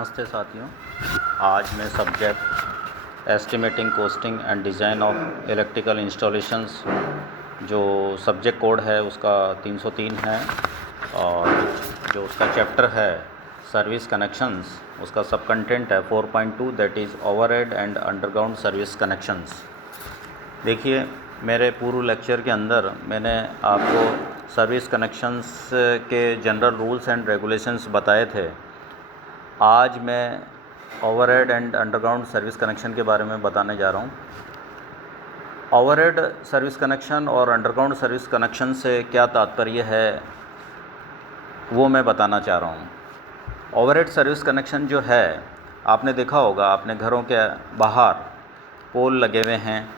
नमस्ते साथियों। आज मैं subject estimating costing and design of electrical installations जो सब्जेक्ट कोड है उसका 303 है और जो उसका चैप्टर है सर्विस कनेक्शंस, उसका सब कंटेंट है 4.2 that is overhead and underground service connections. देखिए, मेरे पूर्व लेक्चर के अंदर मैंने आपको सर्विस कनेक्शंस के जनरल रूल्स एंड रेगुलेशंस बताए थे। आज मैं overhead and underground service connection के बारे में बताने जा रहा हूँ। ओवरहेड सर्विस कनेक्शन और अंडरग्राउंड सर्विस कनेक्शन से क्या तात्पर्य है वो मैं बताना चाह रहा हूँ। ओवरहेड सर्विस कनेक्शन जो है, आपने देखा होगा अपने घरों के बाहर पोल लगे हुए हैं,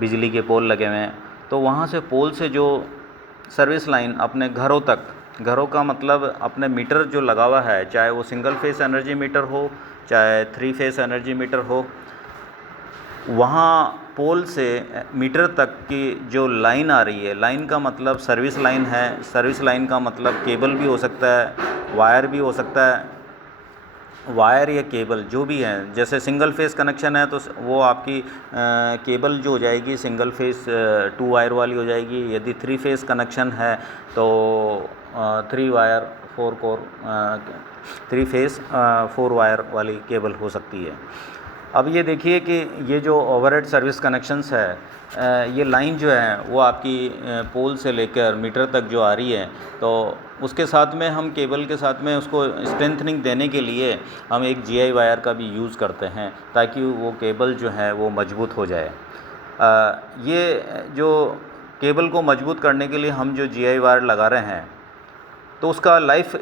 बिजली के पोल लगे हुए हैं, तो वहाँ से पोल से जो सर्विस लाइन अपने घरों तक, घरों का मतलब अपने मीटर जो लगा हुआ है, चाहे वो सिंगल फेस एनर्जी मीटर हो चाहे 3 फेस एनर्जी मीटर हो, वहाँ पोल से मीटर तक की जो लाइन आ रही है, लाइन का मतलब सर्विस लाइन है। सर्विस लाइन का मतलब केबल भी हो सकता है, वायर भी हो सकता है, वायर या केबल जो भी है। जैसे सिंगल फेस कनेक्शन है तो वो आपकी केबल जो हो जाएगी सिंगल फेस 2 वायर वाली हो जाएगी। यदि 3 फेस कनेक्शन है तो 3 वायर 4 कोर 3 फेस 4 वायर वाली केबल हो सकती है। अब ये देखिए कि ये जो ओवरहेड सर्विस कनेक्शंस है, ये लाइन जो है वो आपकी पोल से लेकर मीटर तक जो आ रही है, तो उसके साथ में हम केबल के साथ में उसको स्ट्रेंथनिंग देने के लिए हम एक जीआई वायर का भी यूज़ करते हैं ताकि वो केबल जो है वो मजबूत हो जाए। ये जो केबल को मजबूत करने के लिए हम जो जीआई वायर लगा रहे हैं तो उसका लाइफ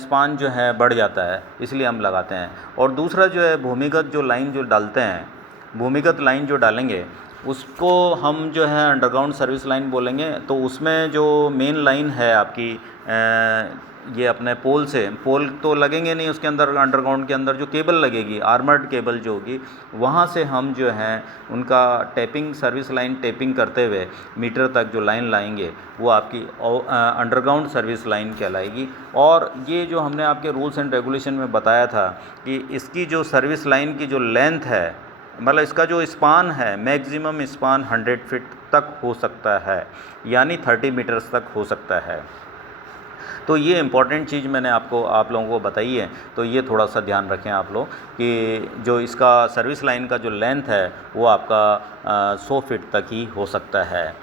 स्पान जो है बढ़ जाता है, इसलिए हम लगाते हैं। और दूसरा जो है भूमिगत जो लाइन जो डालते हैं, भूमिगत लाइन जो डालेंगे उसको हम जो है अंडरग्राउंड सर्विस लाइन बोलेंगे। तो उसमें जो मेन लाइन है आपकी ये अपने पोल से, पोल तो लगेंगे नहीं उसके अंदर, अंडरग्राउंड के अंदर जो केबल लगेगी, आर्मर्ड केबल जो होगी, वहाँ से हम जो है उनका टेपिंग, सर्विस लाइन टेपिंग करते हुए मीटर तक जो लाइन लाएंगे वो आपकी अंडरग्राउंड सर्विस लाइन कहलाएगी। और ये जो हमने आपके रूल्स एंड रेगुलेशन में बताया था कि इसकी जो सर्विस लाइन की जो लेंथ है, मतलब इसका जो स्पान है, मैक्सिमम स्पान 100 फीट तक हो सकता है, यानी 30 मीटर्स तक हो सकता है। तो ये इम्पॉर्टेंट चीज़ मैंने आप लोगों को बताई है, तो ये थोड़ा सा ध्यान रखें आप लोग कि जो इसका सर्विस लाइन का जो लेंथ है वो आपका 100 फीट तक ही हो सकता है।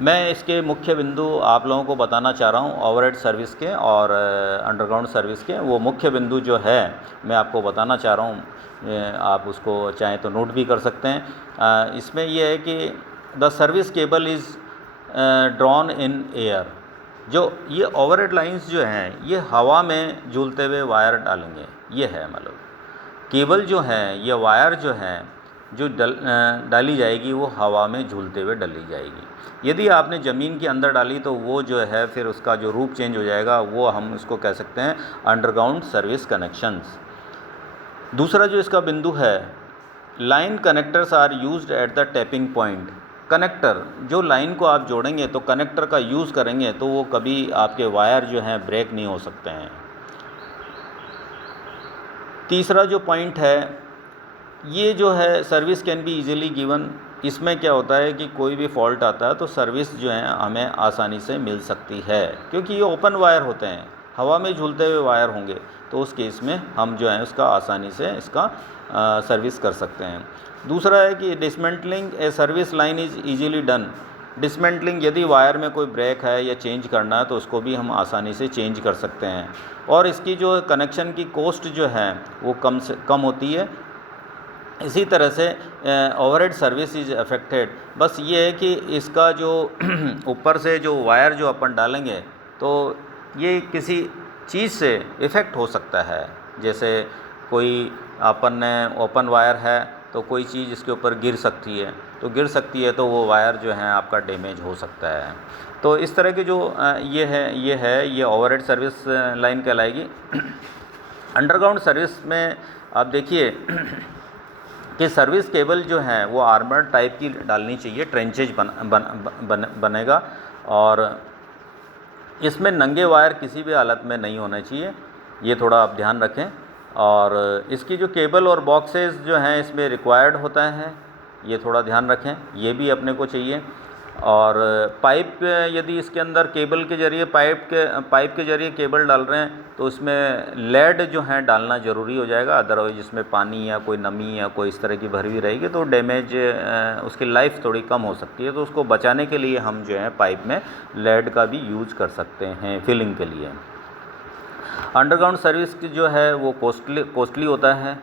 मैं इसके मुख्य बिंदु आप लोगों को बताना चाह रहा हूँ ओवरहेड सर्विस के और अंडरग्राउंड सर्विस के। वो मुख्य बिंदु जो है मैं आपको बताना चाह रहा हूँ, आप उसको चाहें तो नोट भी कर सकते हैं। इसमें यह है कि the service cable is drawn in air. जो ये ओवरहेड लाइंस जो हैं ये हवा में झूलते हुए वायर डालेंगे, ये है मतलब केबल जो है, ये वायर जो है जो डाली जाएगी वो हवा में झूलते हुए डाली जाएगी। यदि आपने ज़मीन के अंदर डाली तो वो जो है फिर उसका जो रूप चेंज हो जाएगा, वो हम इसको कह सकते हैं अंडरग्राउंड सर्विस कनेक्शंस। दूसरा जो इसका बिंदु है, line connectors are used at the tapping point. Connector, जो लाइन को आप जोड़ेंगे तो कनेक्टर का यूज़ करेंगे तो वो कभी आपके वायर जो हैं ब्रेक नहीं हो सकते हैं। तीसरा जो पॉइंट है, ये जो है service can be easily given. इसमें क्या होता है कि कोई भी फॉल्ट आता है तो सर्विस जो है हमें आसानी से मिल सकती है, क्योंकि ये ओपन वायर होते हैं, हवा में झूलते हुए वायर होंगे, तो उस केस में हम जो है उसका आसानी से इसका सर्विस कर सकते हैं। दूसरा है कि dismantling a service line is easily done. Dismantling, यदि वायर में कोई ब्रेक है या चेंज करना है तो उसको भी हम आसानी से चेंज कर सकते हैं। और इसकी जो कनेक्शन की कॉस्ट जो है वो कम होती है। इसी तरह से ओवरहेड सर्विस इज़ अफेक्टेड। बस ये है कि इसका जो ऊपर से जो वायर जो अपन डालेंगे तो ये किसी चीज़ से इफ़ेक्ट हो सकता है। जैसे कोई अपन ने ओपन वायर है तो कोई चीज़ इसके ऊपर गिर सकती है, तो गिर सकती है तो वो वायर जो है आपका डैमेज हो सकता है। तो इस तरह की जो ये ओवरहेड सर्विस लाइन कहलाएगी। अंडरग्राउंड सर्विस में आप देखिए कि सर्विस केबल जो है वो आर्मर टाइप की डालनी चाहिए, ट्रेंचेज बनेगा। और इसमें नंगे वायर किसी भी हालत में नहीं होने चाहिए, ये थोड़ा आप ध्यान रखें। और इसकी जो केबल और बॉक्सेस जो हैं इसमें रिक्वायर्ड होता है, ये थोड़ा ध्यान रखें, ये भी अपने को चाहिए। और पाइप यदि इसके अंदर केबल के ज़रिए पाइप के ज़रिए केबल डाल रहे हैं तो उसमें लेड जो है डालना ज़रूरी हो जाएगा, अदरवाइज इसमें पानी या कोई नमी या कोई इस तरह की भरी हुई रहेगी तो डैमेज उसकी लाइफ थोड़ी कम हो सकती है। तो उसको बचाने के लिए हम जो है पाइप में लेड का भी यूज कर सकते हैं फिलिंग के लिए। अंडरग्राउंड सर्विस की जो है वो कॉस्टली होता है,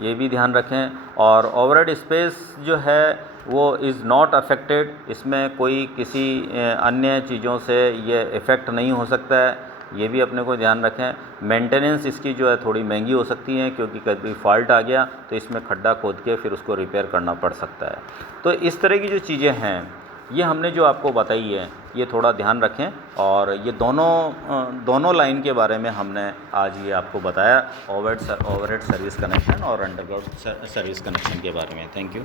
ये भी ध्यान रखें। और ओवरहेड स्पेस जो है वो इज़ नॉट अफेक्टेड, इसमें कोई किसी अन्य चीज़ों से ये इफ़ेक्ट नहीं हो सकता है, ये भी अपने को ध्यान रखें। मेंटेनेंस इसकी जो है थोड़ी महंगी हो सकती है क्योंकि कभी फॉल्ट आ गया तो इसमें खड्डा खोद के फिर उसको रिपेयर करना पड़ सकता है। तो इस तरह की जो चीज़ें हैं ये हमने जो आपको बताई है ये थोड़ा ध्यान रखें। और ये दोनों लाइन के बारे में हमने आज ये आपको बताया, ओवरहेड सर्विस कनेक्शन और अंडरग्राउंड सर्विस कनेक्शन के बारे में। Thank you.